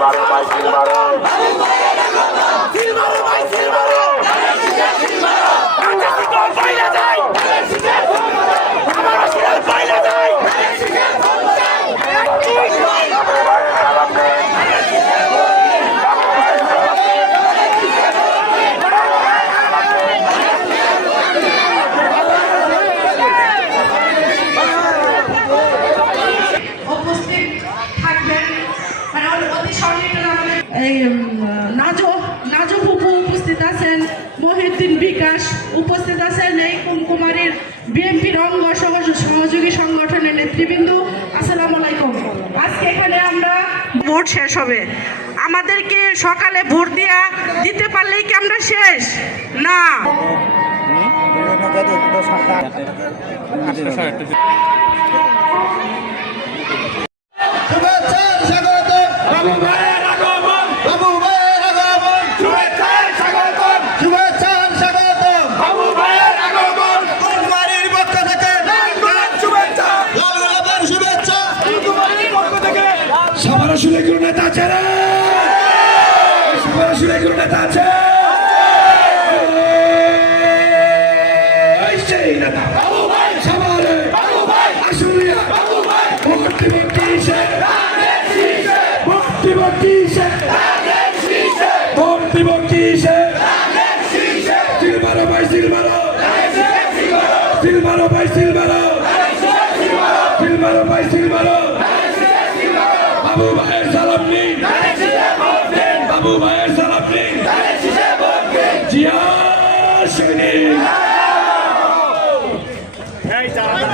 বারো বাইশ বারো নাজো ফুপু উপস্থিত আছেন, মহিউদ্দিন বিকাশ উপস্থিত আছেন, এই কুমকুমারীর বিএনপির অঙ্গ সহযোগী সংগঠনের নেতৃবৃন্দ, আসসালামু আলাইকুম। আজকে এখানে আমরা ভোট শেষ হবে। আমাদেরকে সকালে ভোট দেওয়া দিতে পারলেই কি আমরা শেষ? না। আছে রে আসলে কোনো নেতা আছে! সেই নেতা। সবার ভাই ভক্তি ভক্তি সে। ভক্তি ভক্তি সে। ভক্তি ভক্তি সে। দিন জিয়া সৈনিক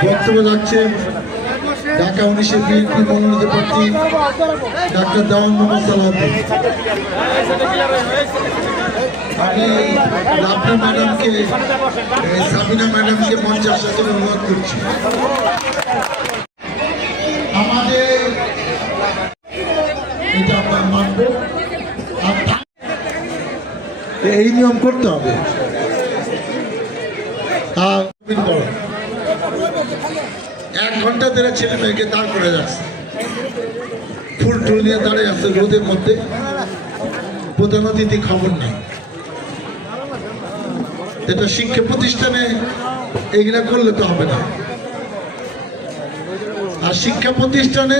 বক্তব্য রাখছেন ঢাকা উনিশে বিএনপি মনোনীত প্রার্থী ডাক্তার দেওয়ান মোহাম্মদ সালাউদ্দিন। আমি রাবি ম্যাডামকে সাবিনা ম্যাডামকে মঞ্চে আসার জন্য অনুরোধ করছি। আমাদের, এটা আমরা মানব। এই নিয়ম করতে হবে। এক ঘণ্টা ধরে ছেলে মেয়েকে দাঁড় করে যাচ্ছে। ফুল টুল নিয়ে দাঁড়িয়ে আছে রোদের মধ্যে। প্রধান অতিথি খবর নেই। এটা শিক্ষা প্রতিষ্ঠানে এগুলা করলে তো হবে না। আর শিক্ষা প্রতিষ্ঠানে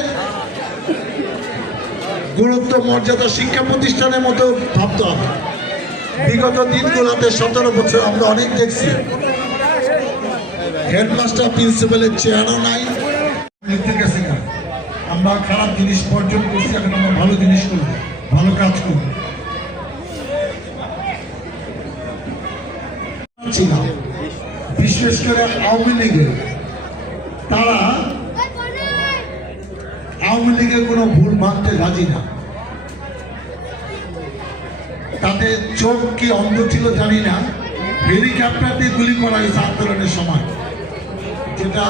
গুরুত্ব, মর্যাদা শিক্ষা প্রতিষ্ঠানের মতো ভাবতে হবে। বিগত দিনগুলোতে সতেরো বছর, আমরা অনেক দেখছি। হেডমাস্টার, প্রিন্সিপালের চেয়ারও নাই। আমরা খারাপ জিনিস বর্জন করছি, এখন আমরা ভালো জিনিস করব, ভালো কাজ করব। বিশেষ করে আওয়ামী লীগের। তারা আওয়ামী লীগের কোনো ভুল মানতে রাজি না। তাদের চোখ কি অন্ধ ছিল জানি না। হেলিকপ্টার দিয়ে গুলি করা হয়েছে আন্দোলনের সময়। যেটা